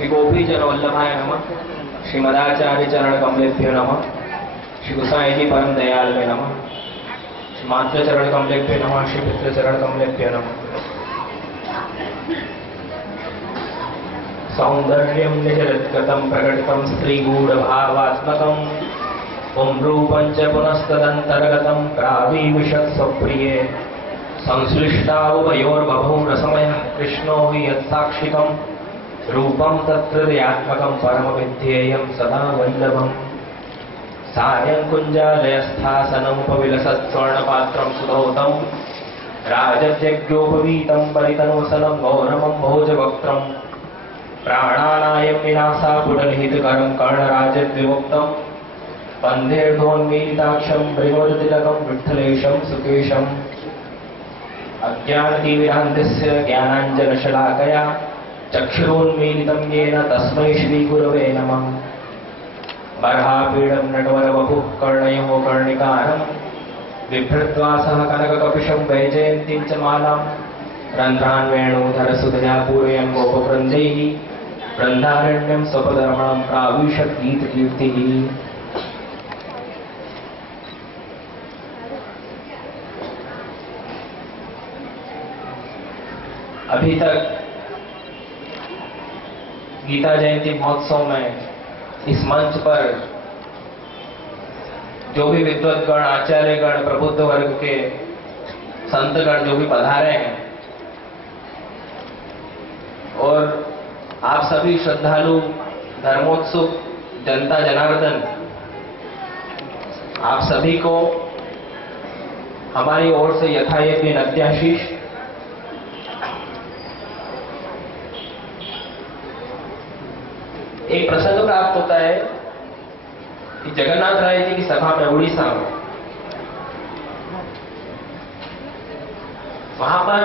श्री गोपीचरण वल्लभाय नमः। श्रीमदाचार्य चरण कमलेभ्यो नमः। श्री गोसाई जी परम दयाल में नमः। श्री मात्र चरण कमलेभ्यो नमः। श्री पितृ चरण कमलेभ्यो नमः। सौंदर्यं निजरत्गतं प्रकटितं स्त्रीगूढभावात्मकं पुंरूपं च पुनस्तदन्तर्गतं प्राविविशत् स्वप्रिये संश्लिष्टावयोर्बभौ रसमयः कृष्णो हि यत्साक्षिकं रूपं तत्हृदयात्मकं परमविध्येयं सदा वल्लभम् सायं कुञ्जालयस्थासनमुपविलसत् स्वर्णपात्रं सुधौतं राजत्यज्ञोपवीतं परितनोसलं गौरवं भोजवक्त्रं प्राणानायं विनाशापुटनिहितकरं कर्णराजद्विमुक्तं वन्देर्धोन्मीलिताक्षं प्रेमोदतिलकं विठ्ठलेशं सुकेशम् अज्ञानतिमिरान्धस्य ज्ञानाञ्जनशलाकया चक्षुरोन्मीलितं येन तस्मै श्रीगुरवे नमः। बर्हापीडं नटवरवपुः कर्णयो कर्णिकारं बिभ्रद्वासः कनककपिशं वैजयन्तीं च मालां रन्ध्रान् वेणुधरसुधया पूरयन् गोपवृन्दैः वृन्दारण्यं स्वपदरमणं प्राविशत् गीतकीर्तिः। अभी तक गीता जयंती महोत्सव में इस मंच पर जो भी विद्वद्गण, आचार्यगण, प्रबुद्ध वर्ग के संतगण जो भी पधारे हैं और आप सभी श्रद्धालु, धर्मोत्सुक जनता जनार्दन, आप सभी को हमारी ओर से यथायज्ञ नत्याशीष। एक प्रसंग प्राप्त होता है कि जगन्नाथ राय जी की सभा में उड़ीसा में, वहां पर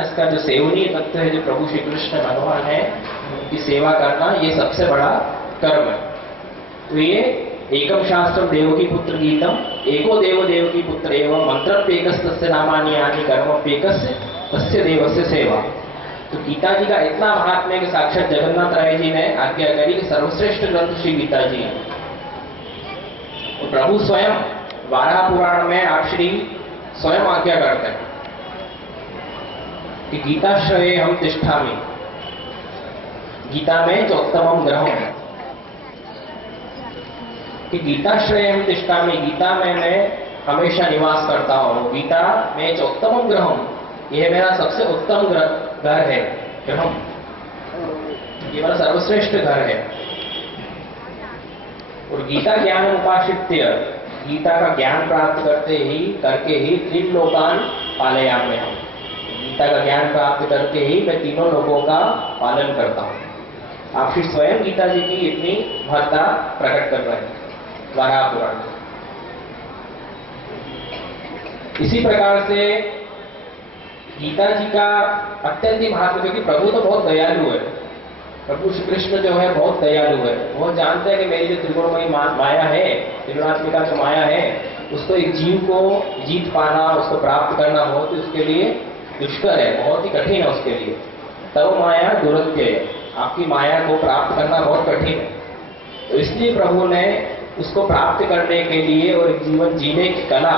इसका जो सेवनीय तत्व है, जो प्रभु श्री कृष्ण भगवान है, उनकी सेवा करना ये सबसे बड़ा कर्म है। तो ये एकम शास्त्रम देवकी पुत्र गीतम एको देव देवकी पुत्र एवं मंत्रप्येकस्तस्य नामानि यानि कर्मप्येकस्य तस्य देवस्य सेवा। तो गीता जी का इतना महात्म्य कि साक्षात जगन्नाथ राय जी ने आज्ञा करी कि सर्वश्रेष्ठ ग्रंथ श्री गीता जी है। तो प्रभु स्वयं वाराह पुराण में आप श्री स्वयं आज्ञा करते हैं कि गीताश्रये हम तिष्ठामि, गीता में चौत्तमम ग्रह है। कि गीताश्रयं तिष्ठामि, गीता में मैं हमेशा निवास करता हूँ। गीता में जो उत्तम ग्रहम, यह मेरा सबसे उत्तम घर है। ग्रहम, ये मेरा सर्वश्रेष्ठ घर है। और गीता ज्ञान उपाश्रित्य, गीता का ज्ञान प्राप्त करके ही त्रिलोकान पालयामि हम। गीता का ज्ञान प्राप्त करके ही मैं तीनों लोगों का पालन करता हूँ। आप श्री स्वयं गीता जी की इतनी महत्ता प्रकट कर रहे हैं वराह पुराण में। इसी प्रकार से गीता जी का अत्यंत ही महत्व, क्योंकि प्रभु तो बहुत दयालु है। प्रभु श्री कृष्ण जो है बहुत दयालु है। वो जानते हैं कि मेरी जो त्रिगुणमयी माया है, त्रिगुणात्मिका जो माया है, उसको एक जीव को जीत पाना, उसको प्राप्त करना बहुत ही उसके लिए दुष्कर है, बहुत ही कठिन है उसके लिए। तब माया दुरत्य है, आपकी माया को प्राप्त करना बहुत कठिन है। तो इसलिए प्रभु ने उसको प्राप्त करने के लिए और एक जीवन जीने की कला,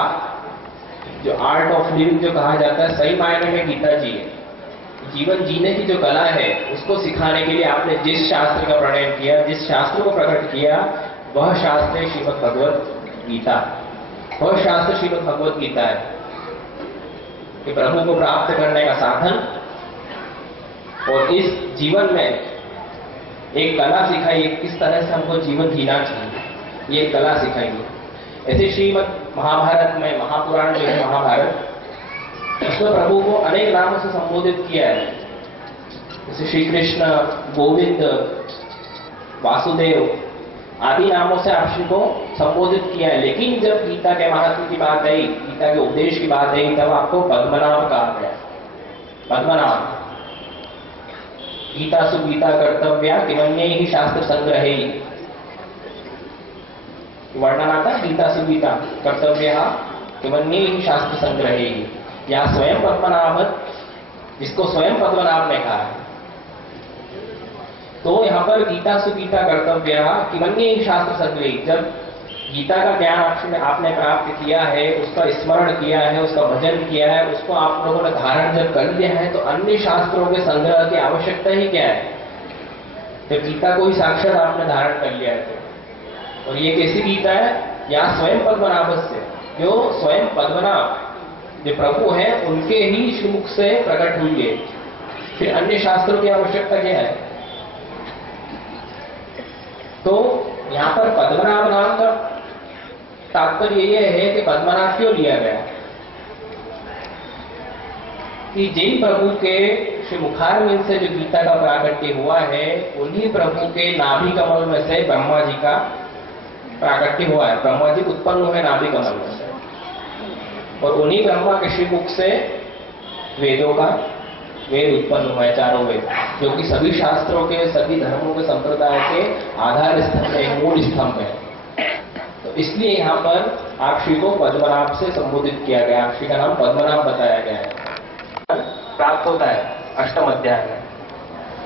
जो आर्ट ऑफ लिविंग जो कहा जाता है, सही मायने में गीता जी है। जीवन जीने की जो कला है उसको सिखाने के लिए आपने जिस शास्त्र का प्रणयन किया, जिस शास्त्र को प्रकट किया, वह शास्त्र है श्रीमद् भगवत गीता। वह शास्त्र श्रीमद् भगवत गीता है कि प्रभु को प्राप्त करने का साधन। और इस जीवन में एक कला सिखाई, किस तरह से हमको जीवन जीना चाहिए, ये कला सिखाई। ऐसे श्रीमद् महाभारत में, महापुराण जो है महाभारत, उसमें प्रभु को अनेक नामों से संबोधित किया है। जैसे श्री कृष्ण, गोविंद, वासुदेव आदि नामों से आप श्री को संबोधित किया है। लेकिन जब गीता के महत्व की बात आई, गीता के उपदेश की बात आई, तब आपको पद्मनाभ कहा गया। पद्मनाभ, गीता सुगीता कर्तव्या किमन्ये ही शास्त्र संग्रहे, वर्णन आता है गीता सुगीता कर्तव्या किमन्ये ही शास्त्र संग्रहे। या स्वयं पद्मनाभ, जिसको स्वयं पद्मनाभ ने कहा है। तो यहाँ पर गीता सुगीता कर्तव्या किमन्ये ही शास्त्र संग्रहे, जब गीता का ज्ञान आपने प्राप्त किया है, उसका स्मरण किया है, उसका भजन किया है, उसको आप लोगों ने धारण जब कर लिया है, तो अन्य शास्त्रों के संग्रह की आवश्यकता ही क्या है। जब गीता को ही साक्षात आपने धारण कर लिया है। और ये कैसी गीता है? या स्वयं पद्मनाभ से, जो स्वयं पद्मनाभ जो प्रभु है उनके ही श्रीमुख से प्रकट हुई है। फिर अन्य शास्त्रों की आवश्यकता क्या है? तो यहाँ पर पद्मनाभ नाम का तात्पर्य यह है कि पद्मनाभ क्यों लिया गया कि जिन प्रभु के श्री मुखारविंद से जो गीता का प्राकट्य हुआ है, उन्हीं प्रभु के नाभि कमल में से ब्रह्मा जी का प्राकट्य हुआ है। ब्रह्मा जी उत्पन्न हुए नाभि कमल में से, और उन्हीं ब्रह्मा के श्रीमुख से वेदों का वेद उत्पन्न हुआ है, चारों वेद, जो कि सभी शास्त्रों के, सभी धर्मों के संप्रदाय के आधार स्तंभ है, मूल स्तंभ है। तो इसलिए यहाँ पर आप श्री को पद्मनाभ से संबोधित किया गया, आप श्री का नाम पद्मनाभ बताया गया है। प्राप्त होता है अष्टम अध्याय में।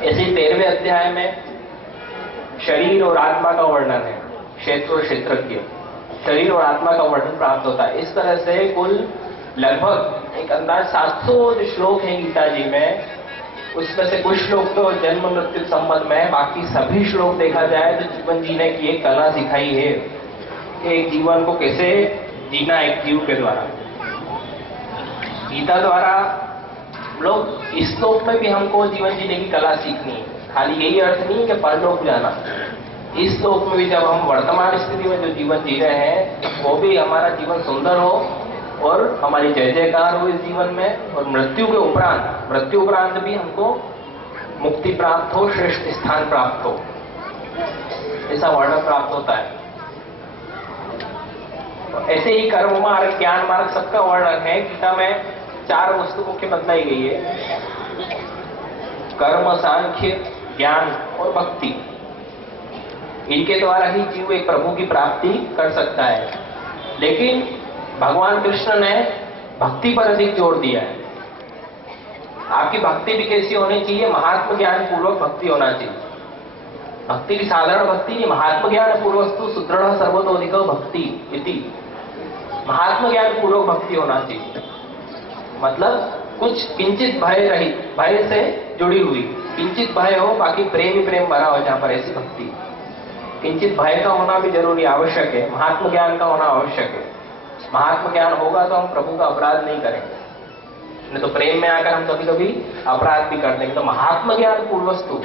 ऐसे 13वें अध्याय में शरीर और आत्मा का वर्णन है, क्षेत्र और क्षेत्रज्ञ, शरीर और आत्मा का वर्णन प्राप्त होता है। इस तरह से कुल लगभग एक अंदाज 700 श्लोक हैं गीता जी में। उसमें से कुछ श्लोक तो जन्म मृत्यु संबंध में है, बाकी सभी श्लोक देखा जाए तो जीवन जीने की एक कला सिखाई है कि एक जीवन को कैसे जीना एक जीव के द्वारा। गीता द्वारा लोग इस श्लोक में भी हमको जीवन जीने की कला सीखनी है। खाली यही अर्थ नहीं है कि परलोक जाना। इस श्लोक में भी जब हम वर्तमान स्थिति में जो जीवन जी रहे हैं, वो भी हमारा जीवन सुंदर हो और हमारी जय जयकार हो इस जीवन में, और मृत्यु उपरांत भी हमको मुक्ति प्राप्त हो, श्रेष्ठ स्थान प्राप्त हो, ऐसा वर्णन प्राप्त होता है। ऐसे ही कर्म मार्ग, ज्ञान मार्ग, सबका वर्णन है। गीता में 4 वस्तु मुख्य बतलाई गई है: कर्म, सांख्य, ज्ञान और भक्ति। इनके द्वारा ही जीव एक प्रभु की प्राप्ति कर सकता है। लेकिन भगवान कृष्ण ने भक्ति पर अधिक जोर दिया है। आपकी भक्ति भी कैसी होनी चाहिए? महात्म ज्ञान पूर्वक भक्ति होना चाहिए। भक्ति की साधारण भक्ति नहीं, महात्म ज्ञान पूर्वस्तु सुदृढ़ सर्वतोधिक भक्ति इति। महात्म ज्ञान पूर्वक भक्ति होना चाहिए, मतलब कुछ किंचित भय रहित, भय से जुड़ी हुई, किंचित भय हो, बाकी प्रेम ही प्रेम भरा हो जहां पर, ऐसी भक्ति। किंचित भय का होना भी जरूरी आवश्यक है, महात्म ज्ञान का होना आवश्यक है। महात्म ज्ञान होगा तो हम प्रभु का अपराध नहीं करेंगे, नहीं तो प्रेम में आकर हम कभी कभी अपराध भी कर देंगे। तो महात्म ज्ञान पूर्वस्तु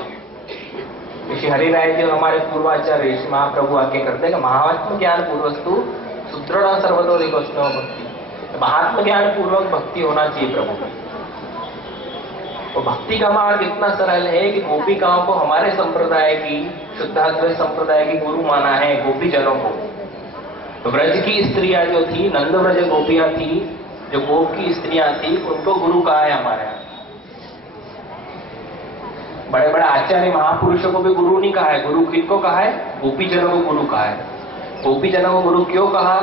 ऋषि हरिराय जी और हमारे पूर्वाचार्य ऋषि महाप्रभु आके करते हैं कि महात्म ज्ञान पूर्वस्तु सुदृढ़ सर्वतोधिक वैष्णव भक्ति। तो महात्म ज्ञान पूर्वक भक्ति होना चाहिए प्रभु की। तो भक्ति का मार्ग इतना सरल है कि गोपिकाओं को हमारे संप्रदाय की, शुद्धाद्वैत संप्रदाय की गुरु माना है, गोपी जनों को। तो ब्रज की स्त्रियां जो थी, नंद ब्रज गोपियां थी, जो गोप की स्त्रियां थी, उनको गुरु कहा है हमारे यहाँ। बड़े बड़े आचार्य महापुरुषों को भी गुरु नहीं कहा है, गुरु किनको कहा है? गोपी जनों को गुरु कहा है। गोपी जनों को गुरु क्यों कहा?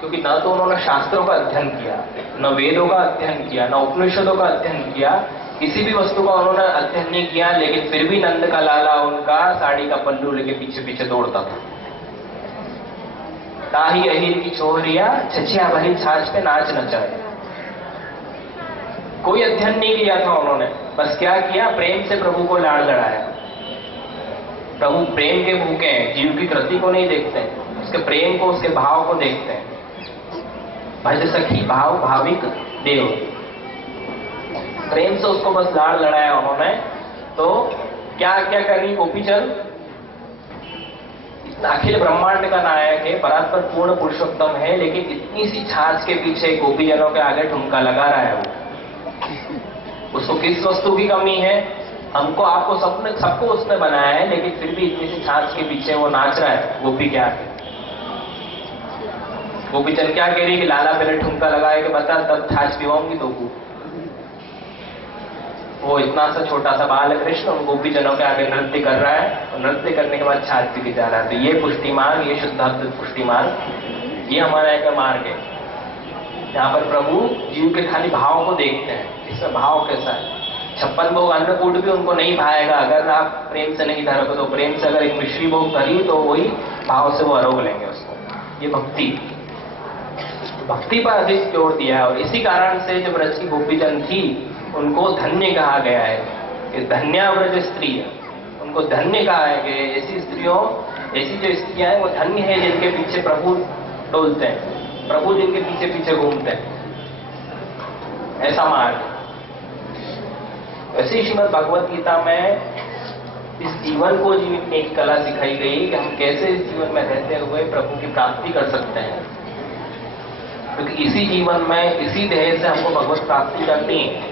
क्योंकि न तो उन्होंने शास्त्रों का अध्ययन किया, न वेदों का अध्ययन किया, न उपनिषदों का अध्ययन किया, किसी भी वस्तु का उन्होंने अध्ययन नहीं किया, लेकिन फिर भी नंद का लाला उनका साड़ी का पल्लू लेके पीछे पीछे दौड़ता था। ताही अहिर की छोहरिया छछिया भरी छाछ पे नाच नचाए। कोई अध्ययन नहीं किया था उन्होंने, बस क्या किया? प्रेम से प्रभु को लाड़ लड़ाया। प्रभु प्रेम के भूखे हैं, जीव की कृति को नहीं देखते हैं, उसके प्रेम को, उसके भाव को देखते हैं। भज सखी भाव भाविक देव, प्रेम से उसको बस लाड़ लड़ाया उन्होंने। तो क्या क्या करी गोपीचंद? अखिल ब्रह्मांड का नायक है, परात्पर पूर्ण पुरुषोत्तम है, लेकिन इतनी सी छाछ के पीछे गोपीजनों के आगे ठुमका लगा रहा है वो। उसको किस वस्तु की कमी है? हमको आपको सबको उसने बनाया है, लेकिन फिर भी इतनी सी छाछ के पीछे वो नाच रहा है। गोपी क्या है? गोपीचंद क्या कह रही कि लाला पहले ठुमका लगाए कि बता तब छाछ पिवाऊंगी तो वो इतना सा छोटा सा बाल कृष्ण उन गोपीजनों के आगे नृत्य कर रहा है, और नृत्य करने के बाद छाछ पी के जा रहा है। तो ये पुष्टि मार्ग, ये शुद्धात्म पुष्टि मार्ग, ये हमारा एक मार्ग है। यहाँ पर प्रभु जीव के खाली भाव को देखते हैं, इसमें भाव कैसा है। 56 भोग अन्नकूट भी उनको नहीं भाएगा अगर आप प्रेम से नहीं धरोगे। तो प्रेम से अगर एक मिश्री भोग धरी तो वही भाव से वो आरोग लेंगे उसको। ये भक्ति, भक्ति पर अधिक जोर दिया है। और इसी कारण से जो ब्रज की गोपीजन थी उनको धन्य कहा गया है कि धन्याव्रज स्त्री, उनको धन्य कहा है कि ऐसी स्त्रियों, ऐसी जो स्त्रियां हैं वो धन्य है जिनके पीछे प्रभु डोलते हैं, प्रभु जिनके पीछे पीछे घूमते हैं। ऐसा मार्ग। वैसे ही श्रीमद् भगवत गीता में इस जीवन को जीने की कला सिखाई गई कि हम कैसे इस जीवन में रहते हुए प्रभु की प्राप्ति कर सकते हैं। क्योंकि इसी जीवन में, इसी देह से हमको भगवत प्राप्ति करनी है।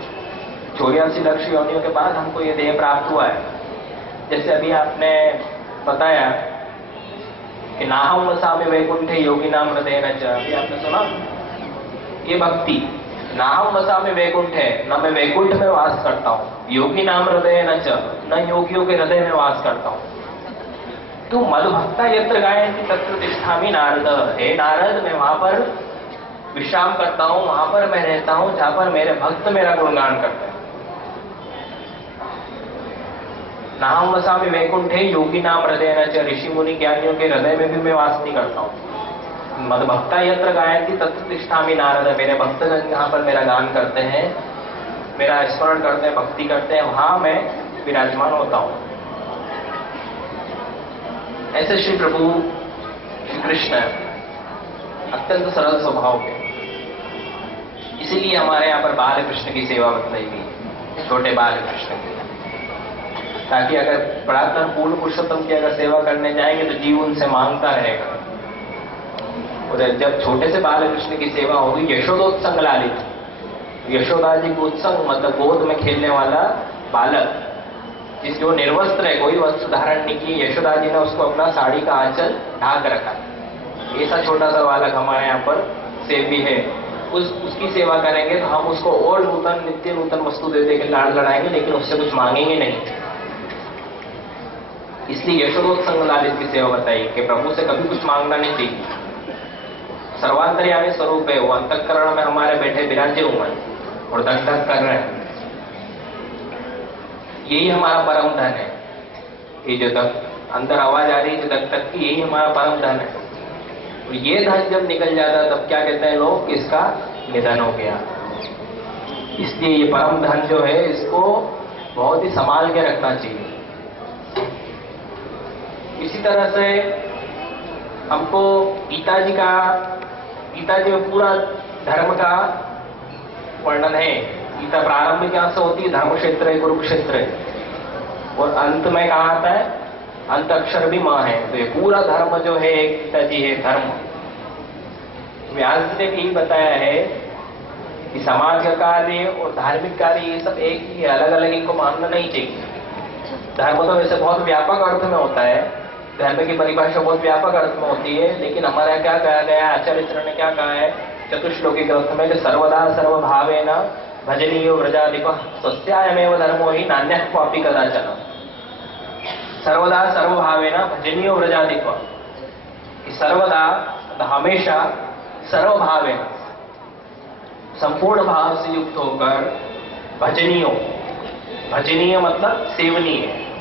84 लाख योनियों के बाद हमको ये देह प्राप्त हुआ है। जैसे अभी आपने बताया कि नाहम वसामि वैकुंठे योगी नाम हृदय न च, अभी आपने सुना ये भक्ति। नाहम वसामि वैकुंठे, न मैं वैकुंठ में वास करता हूँ, योगी नाम हृदय न च, न योगियों के हृदय में वास करता हूँ। तू मधुभक्ता यत्र गायन्ति तत्र तिष्ठामि नारद, हे नारद मैं वहां पर विश्राम करता हूँ, वहां पर मैं रहता हूँ जहां पर मेरे भक्त मेरा गुणगान करते हैं। नाहम वसामि वैकुंठे योगी नाम हृदय न च, ऋषि मुनि ज्ञानियों के हृदय में भी मैं वास नहीं करता हूँ। मधुभक्ता यत्र गायन्ति तत्र तिष्ठामि नारद, मेरे भक्तगण जहां पर मेरा गान करते हैं, मेरा स्मरण करते हैं, भक्ति करते हैं, वहां मैं विराजमान होता हूँ। ऐसे श्री प्रभु श्री कृष्ण अत्यंत सरल स्वभाव के, इसीलिए हमारे यहाँ पर बाल कृष्ण की सेवा बतलाई गई, छोटे बाल कृष्ण की, ताकि अगर प्रार्थना पूर्ण पुरुषोत्तम की अगर सेवा करने जाएंगे तो जीव उनसे मांगता रहेगा। और जब छोटे से बाल कृष्ण की सेवा होगी, यशोदोत्संग लालित, यशोदा जी को उत्संग मतलब गोद में खेलने वाला बालक, जिसको निर्वस्त्र है, कोई वस्त्र धारण नहीं की, यशोदा जी ने उसको अपना साड़ी का आंचल ढाक रखा। ऐसा छोटा सा बालक हमारे यहाँ पर सेवी है। उसकी सेवा करेंगे तो हम उसको और नूतन नित्य नूतन वस्तु दे देकर लाड़ लड़ाएंगे, लेकिन उससे कुछ मांगेंगे नहीं। इसलिए यशोदोत्संग लालित की सेवा बताई कि प्रभु से कभी कुछ मांगना नहीं चाहिए। सर्वांतर्यामी स्वरूप है वो, अंतःकरण में हमारे बैठे विराजे हुए हैं और धक धक कर रहे हैं। यही हमारा परम धन है। ये जो तक अंदर आवाज आ रही है जो धक धक की, यही हमारा परम धन है। और ये धन जब निकल जाता तब क्या कहते हैं लोग कि इसका निधन हो गया। इसलिए ये परम धन जो है इसको बहुत ही संभाल के रखना चाहिए। इसी तरह से हमको गीता जी में पूरा धर्म का वर्णन है। गीता प्रारंभ में क्या से होती है, धर्म क्षेत्र है, कुरुक्षेत्र है, और अंत में कहा आता है, अंत अक्षर भी मां है। तो ये पूरा धर्म जो है गीता जी है धर्म। व्यास जी ने भी बताया है कि समाज का कार्य और धार्मिक कार्य ये सब एक ही है, अलग अलग इनको मानना नहीं चाहिए। धर्म तो वैसे बहुत व्यापक अर्थ में होता है, धर्म की परिभाषा बहुत व्यापक अर्थ में होती है, लेकिन हमारा क्या कहा गया है, आचार्य चरण ने क्या कहा है चतुश्लोकी ग्रंथ में कि सर्वदा सर्वभावेन भजनीयो व्रजाधिपः स्वस्यायमेव धर्मो हि नान्यः क्वापि कदाचन। सर्वदा सर्वभावेन भजनीयो व्रजाधिपः, कि सर्वदा हमेशा सर्वभावेन संपूर्ण भाव से युक्त होकर भजनीय मतलब सेवनीय,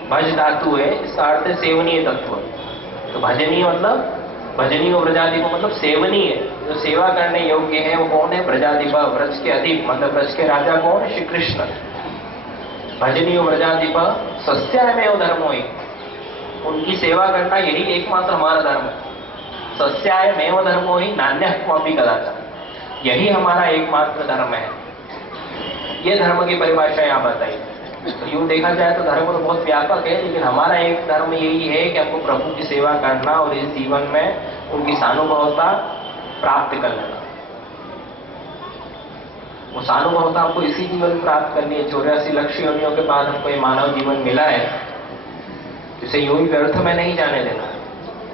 भज धातु है, इसका अर्थ है सेवनीय तत्व। तो भजनीय मतलब भजनीय व्रजाधिप मतलब सेवनीय, जो सेवा करने योग्य है वो कौन है, व्रजाधिप, व्रज के अधिप मतलब व्रज के राजा कौन है, श्री कृष्ण। भजनीय व्रजाधिप सस्यायमेव धर्मो हि, उनकी सेवा करना यही एकमात्र हमारा धर्म है। सस्यायमेव धर्मो हि नान्यः क्वापि कदाचन, यही हमारा एकमात्र धर्म है। ये धर्म की परिभाषा यहाँ बताई। तो यूं देखा जाए तो धर्म तो बहुत व्यापक है, लेकिन हमारा एक धर्म यही है कि हमको प्रभु की सेवा करना और इस जीवन में उनकी सानुभवता प्राप्त कर लेना। वो सानुभवता हमको इसी जीवन में प्राप्त करनी है। 84 लक्ष्य योनियों के बाद हमको ये मानव जीवन मिला है, इसे यूं ही व्यर्थ में नहीं जाने देना।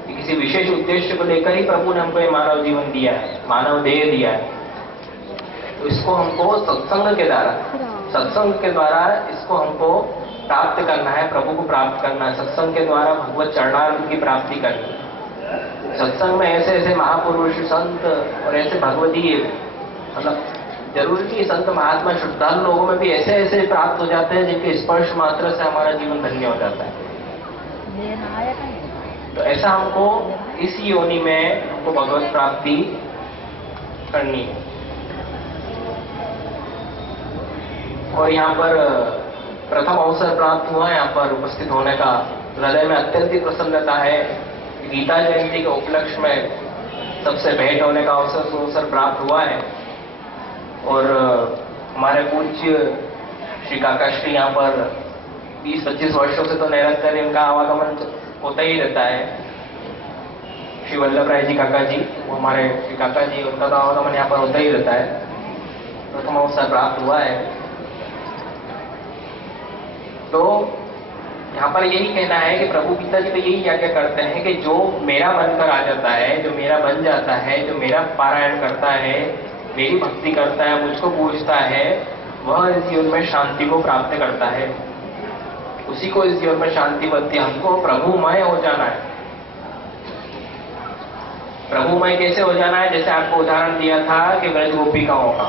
किसी विशेष उद्देश्य को लेकर ही प्रभु ने हमको ये मानव जीवन दिया है, मानव देह दिया है। तो इसको हमको सत्संग के द्वारा इसको हमको प्राप्त करना है, प्रभु को प्राप्त करना है। सत्संग के द्वारा भगवत चरणारविंद की प्राप्ति करनी है। सत्संग में ऐसे ऐसे महापुरुष संत और ऐसे भगवदीय, मतलब जरूरी नहीं संत महात्मा श्रद्धालु लोगों में भी ऐसे ऐसे प्राप्त हो जाते हैं जिनके स्पर्श मात्र से हमारा जीवन धन्य हो जाता है। तो ऐसा हमको इस योनि में हमको भगवत प्राप्ति करनी है। और यहाँ पर प्रथम अवसर प्राप्त हुआ यहाँ पर उपस्थित होने का, हृदय में अत्यंत ही प्रसन्नता है। गीता जयंती के उपलक्ष्य में सबसे भेंट होने का अवसर प्राप्त हुआ है। और हमारे पूज्य श्री काकाश्री यहाँ पर 20-25 वर्षों से तो निरंतर इनका आवागमन होता ही रहता है। श्री वल्लभ राय जी काका जी, वो हमारे श्री काका जी, उनका तो आवागमन यहाँ पर होता ही रहता है। प्रथम अवसर प्राप्त हुआ है। तो यहाँ पर यही कहना है कि प्रभु गीता जी तो यही आज्ञा करते हैं कि जो मेरा बनकर आ जाता है, जो मेरा बन जाता है, जो मेरा पारायण करता है, मेरी भक्ति करता है, मुझको पूजता है, वह इस जीवन में शांति को प्राप्त करता है। उसी को इस जीवन में शांति बनती है। हमको प्रभुमय हो जाना है। प्रभुमय कैसे हो जाना है? जैसे आपको उदाहरण दिया था कि ब्रज गोपिकाओं का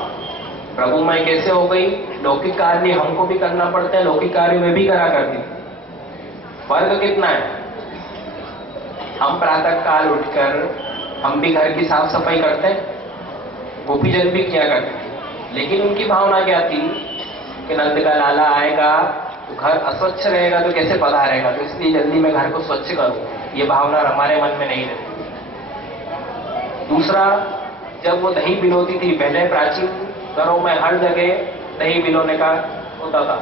प्रभुमय कैसे हो गई। लौकिक कार्य हमको भी करना पड़ता है, लौकिक कार्य में भी करा करती। फर्क कितना है? हम प्रातः काल उठकर हम भी घर की साफ सफाई करते हैं, गोपीजन भी किया करते, लेकिन उनकी भावना क्या थी कि नंद का लाला आएगा तो घर अस्वच्छ रहेगा तो कैसे पधारेगा, तो इसलिए जल्दी मैं घर को स्वच्छ करूं। ये भावना हमारे मन में नहीं रहती। दूसरा, जब वो दही बिलोती थी, पहले प्राचीन घरों में हर जगह दही बिलोने का होता था,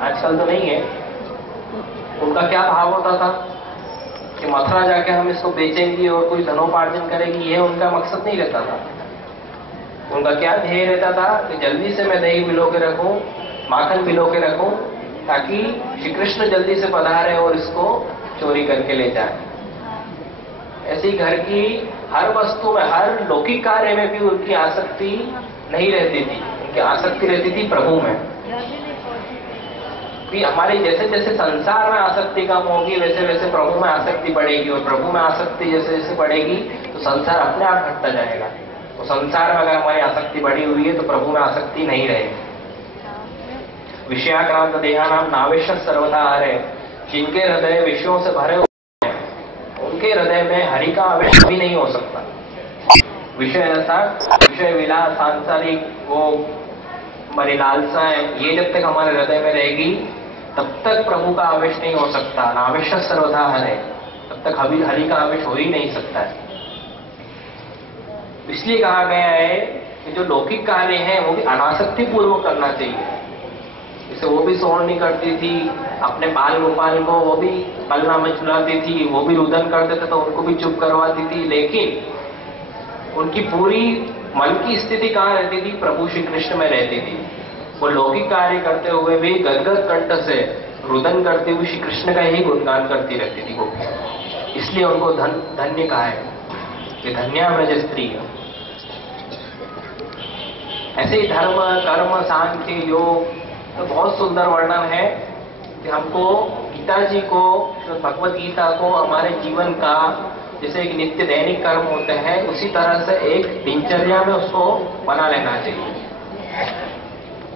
आजकल तो नहीं है। उनका क्या भाव होता था कि मथुरा जाके हम इसको बेचेंगे और कोई धनोपार्जन करेगी, ये उनका मकसद नहीं रहता था। उनका क्या ध्येय रहता था कि जल्दी से मैं दही बिलो के रखूं, माखन बिलो के रखूं, ताकि श्री कृष्ण जल्दी से पधारे और इसको चोरी करके ले जाए। ऐसी घर की हर वस्तु में, हर लौकिक कार्य में भी उनकी आसक्ति नहीं रहती थी। उनकी आसक्ति रहती थी प्रभु में। कि हमारी जैसे जैसे संसार में आसक्ति कम होगी, वैसे वैसे प्रभु में आसक्ति बढ़ेगी, और प्रभु में आसक्ति जैसे जैसे बढ़ेगी तो संसार अपने आप घटता जाएगा। तो संसार में अगर हमारी आसक्ति बढ़ी हुई है तो प्रभु में आसक्ति नहीं रहेगी। विषयाक्रांत देहानाम नावेश सर्वथा हरे, जिनके हृदय विषयों से भरे हुए हैं उनके हृदय में हरि का आवेश भी नहीं हो सकता। विषय विलास, सांसारिक वो हमारी लालसाएं, ये जब तक हमारे हृदय में रहेगी तब तक प्रभु का आवेश नहीं हो सकता। नावेश सर्वथा हरे, तब तक हरि का आवेश हो ही नहीं सकता है। इसलिए कहा गया है कि जो लौकिक कार्य है वो भी अनासक्ति पूर्वक करना चाहिए। जैसे वो भी सोण नहीं करती थी, अपने बाल गोपाल को वो भी पलना में चुलाती थी, वो भी रुदन करते थे तो उनको भी चुप करवाती थी, लेकिन उनकी पूरी मन की स्थिति कहाँ रहती थी? प्रभु श्री कृष्ण में रहती थी। वो लौकिक कार्य करते हुए भी गदगद कंठ से रुदन करते हुए श्री कृष्ण का ही गुणगान करती रहती थी वो। इसलिए उनको धन्य कहा है कि धन्या व्रज स्त्री। ऐसे ही धर्म, कर्म, सांख्य, योग तो बहुत सुंदर वर्णन है कि हमको गीता जी को, भगवत गीता को हमारे जीवन का जैसे एक नित्य दैनिक कर्म होते हैं उसी तरह से एक दिनचर्या में उसको बना लेना चाहिए।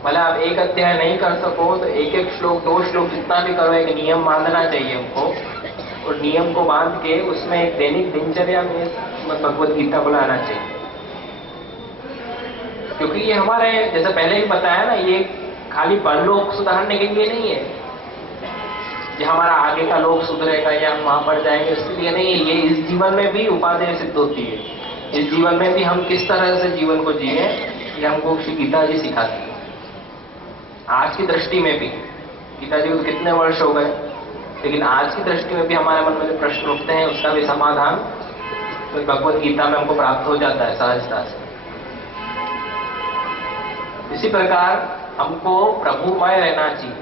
भले आप एक अध्याय नहीं कर सको तो एक एक श्लोक, 2 श्लोक जितना भी करो, एक नियम बांधना चाहिए हमको, और नियम को बांध के उसमें एक दैनिक दिनचर्या में भगवत गीता को लाना चाहिए। क्योंकि ये हमारे, जैसे पहले ही बताया ना, ये खाली परलोक सुधारने के लिए नहीं है, ये हमारा आगे का लोक सुधरेगा या हम वहां पर जाएंगे उसके लिए नहीं है। ये इस जीवन में भी उपादेय सिद्ध होती है। इस जीवन में भी हम किस तरह से जीवन को जिए ये हमको श्री गीता जी सिखाती है। आज की दृष्टि में भी, गीता जी को कितने वर्ष हो गए, लेकिन आज की दृष्टि में भी हमारे मन में जो प्रश्न उठते हैं उसका भी समाधान तो भगवत गीता में हमको प्राप्त हो जाता है सहजता से। इसी प्रकार हमको प्रभुमय रहना चाहिए।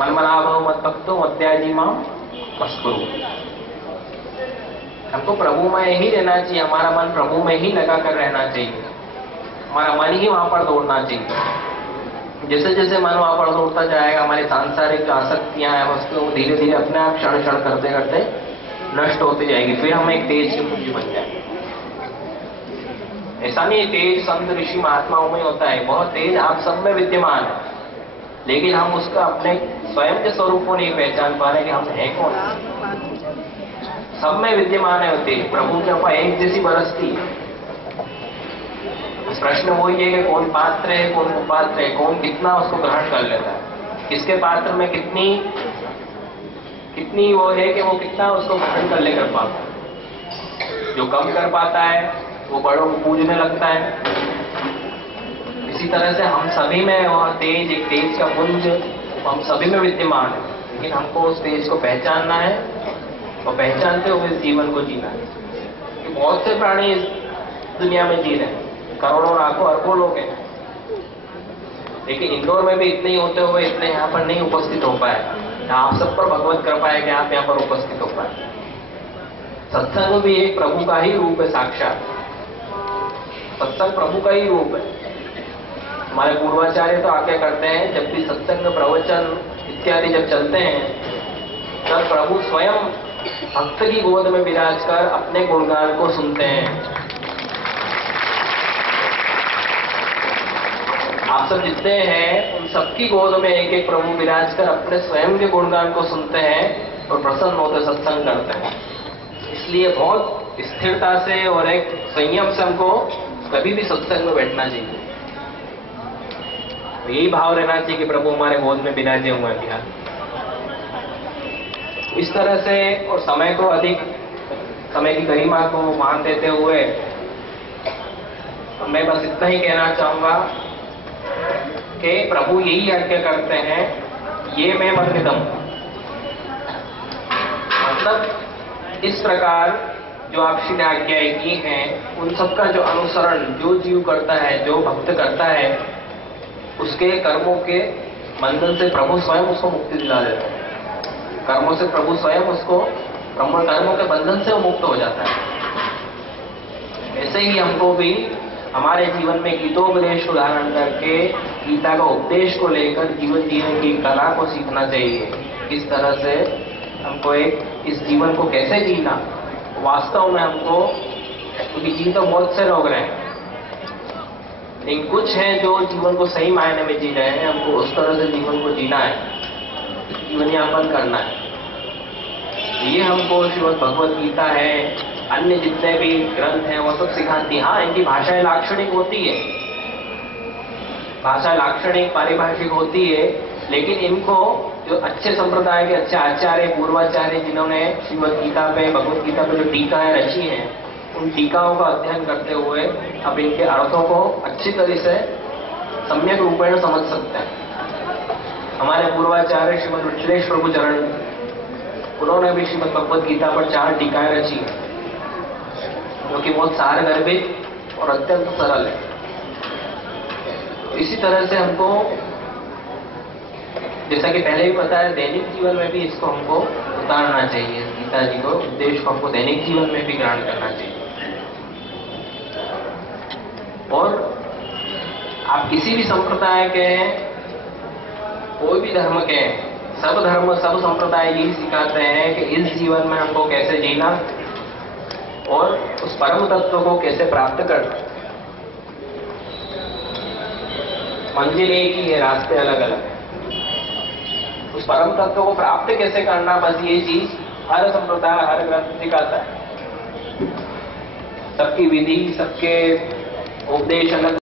मन मना भव मत भक्तो मध्याजी मां मस्कुरु। हमको प्रभुमय ही रहना चाहिए, हमारा मन प्रभु में ही लगा कर रहना चाहिए, हमारा मन ही वहां पर दौड़ना चाहिए। जैसे जैसे मन वहां पर दौड़ता जाएगा हमारी सांसारिक आसक्तियां हैं वस्तुओं धीरे धीरे अपने आप क्षण क्षण करते करते नष्ट होती जाएगी, फिर हम एक तेज के पुंज बन जाएंगे। ऐसा नहीं तेज संत ऋषि महात्माओं में होता है, बहुत तेज आप सब में विद्यमान है, लेकिन हम उसका अपने स्वयं के स्वरूप को नहीं पहचान पा रहे कि हम हैं कौन। सब में विद्यमान है तेज, प्रभु के ऊपर एक जैसी बरसती है। प्रश्न वही है कि कौन पात्र है, कौन कुपात्र है, कौन कितना उसको ग्रहण कर लेता है, किसके पात्र में कितनी वो है कि वो कितना उसको ग्रहण कर लेकर पाता है। जो कम कर पाता है वो बड़ों को पूजने लगता है। इसी तरह से हम सभी में वह तेज, एक तेज का पुंज हम सभी में विद्यमान है, लेकिन हमको उस तेज को पहचानना है और पहचानते हुए इस जीवन को जीना है। कि बहुत से प्राणी इस दुनिया में जी रहे हैं, करोड़ों लाखों अरबों लोग हैं, लेकिन इंदौर में भी इतने ही होते हुए इतने यहाँ पर नहीं उपस्थित हो पाए। आप सब पर भगवत कृपा है कि आप यहाँ पर उपस्थित हो पाए। सत्संग भी एक प्रभु का ही रूप है, साक्षात सत्संग प्रभु का ही रूप है। हमारे पूर्वाचार्य तो आज्ञा करते हैं जब भी सत्संग, प्रवचन इत्यादि जब चलते हैं तब प्रभु स्वयं भक्त की गोद में विराज कर अपने गुणगान को सुनते हैं। आप सब जितने हैं उन सबकी गोद में एक एक प्रभु विराज कर अपने स्वयं के गुणगान को सुनते हैं और प्रसन्न होकर सत्संग करते हैं। इसलिए बहुत स्थिरता से और एक संयम से हमको कभी भी सत्संग में बैठना चाहिए। तो यही भाव रहना चाहिए कि प्रभु हमारे गोद में विराजे हुए हैं। इस तरह से और समय को अधिक, समय की गरिमा को मान देते हुए मैं बस इतना ही कहना चाहूंगा कि प्रभु यही आज्ञा करते हैं, ये मैं मर्दितम, मतलब इस प्रकार जो आपकी आज्ञाएं की हैं उन सबका जो अनुसरण जो जीव करता है, जो भक्त करता है, उसके कर्मों के बंधन से प्रभु स्वयं उसको मुक्ति दिला देता है। कर्मों से प्रभु स्वयं उसको, कर्मों के बंधन से वो मुक्त हो जाता है। ऐसे ही हमको भी हमारे जीवन में गीतोपदेश को धारण करके गीता का उपदेश को लेकर जीवन जीने की कला को सीखना चाहिए। किस तरह से हमको इस जीवन को कैसे जीना वास्तव में हमको, क्योंकि जी तो बहुत से लोग रहे हैं, लेकिन कुछ हैं जो जीवन को सही मायने में जी रहे हैं। हमको उस तरह से जीवन को जीना है, जीवन यापन करना है। ये हमको श्रीमद् भगवत गीता है, अन्य जितने भी ग्रंथ हैं वो सब सिखाती हैं। हाँ, इनकी भाषाएं लाक्षणिक होती है, भाषा लाक्षणिक पारिभाषिक होती है, लेकिन इनको जो अच्छे संप्रदाय के अच्छे आचार्य पूर्वाचार्य जिन्होंने श्रीमद् गीता पे भगवत गीता पे जो टीकाएं रची हैं, उन टीकाओं का अध्ययन करते हुए अब इनके अर्थों को अच्छी तरह से सम्यक रूपेण समझ सकते हैं। हमारे पूर्वाचार्य श्रीमद् विश्लेष प्रभु चरण, उन्होंने भी श्रीमद् भगवत गीता पर 4 टीकाएं रची हैं, जो कि बहुत सारगर्भित और अत्यंत सरल है। इसी तरह से हमको, जैसा कि पहले भी बताया, दैनिक जीवन में भी इसको हमको उतारना चाहिए। गीता जी को उपदेश को हमको दैनिक जीवन में भी ग्रहण करना चाहिए। और आप किसी भी संप्रदाय के हैं, कोई भी धर्म के हैं, सब धर्म सब संप्रदाय यही सिखाते हैं कि इस जीवन में हमको कैसे जीना और उस परम तत्व को कैसे प्राप्त करना। मंजिल एक ही है, रास्ते अलग अलग हैं। उस परम तत्व को प्राप्त कैसे करना, बस ये चीज हर संप्रदाय हर ग्रंथ सिखाता है। सबकी विधि, सबके उपदेश अलग